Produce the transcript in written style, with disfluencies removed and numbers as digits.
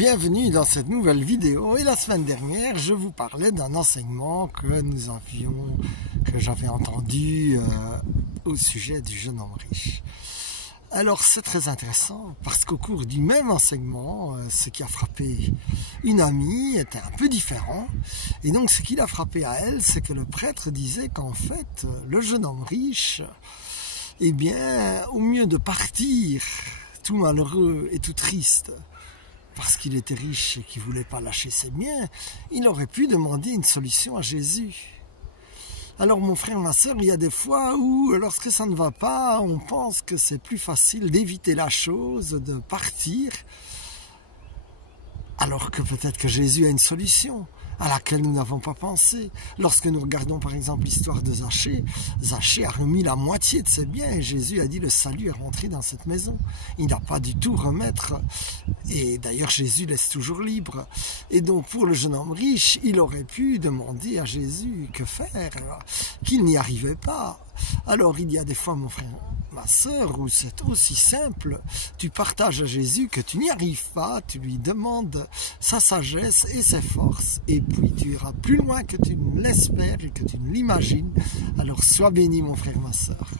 Bienvenue dans cette nouvelle vidéo. Et la semaine dernière, je vous parlais d'un enseignement que j'avais entendu au sujet du jeune homme riche. Alors c'est très intéressant parce qu'au cours du même enseignement, ce qui a frappé une amie était un peu différent. Et donc ce qui l'a frappé à elle, c'est que le prêtre disait qu'en fait, le jeune homme riche, eh bien, au mieux de partir tout malheureux et tout triste, parce qu'il était riche et qu'il ne voulait pas lâcher ses biens, il aurait pu demander une solution à Jésus. Alors mon frère, ma soeur, il y a des fois où, lorsque ça ne va pas, on pense que c'est plus facile d'éviter la chose, de partir, alors que peut-être que Jésus a une solution à laquelle nous n'avons pas pensé. Lorsque nous regardons par exemple l'histoire de Zachée, Zachée a remis la moitié de ses biens et Jésus a dit le salut est rentré dans cette maison. Il n'a pas du tout remettre, et d'ailleurs Jésus laisse toujours libre. Et donc pour le jeune homme riche, il aurait pu demander à Jésus que faire, qu'il n'y arrivait pas. Alors il y a des fois, mon frère, ma soeur, où c'est aussi simple, tu partages à Jésus que tu n'y arrives pas, tu lui demandes sa sagesse et ses forces, et puis tu iras plus loin que tu ne l'espères et que tu ne l'imagines. Alors sois béni, mon frère, ma soeur.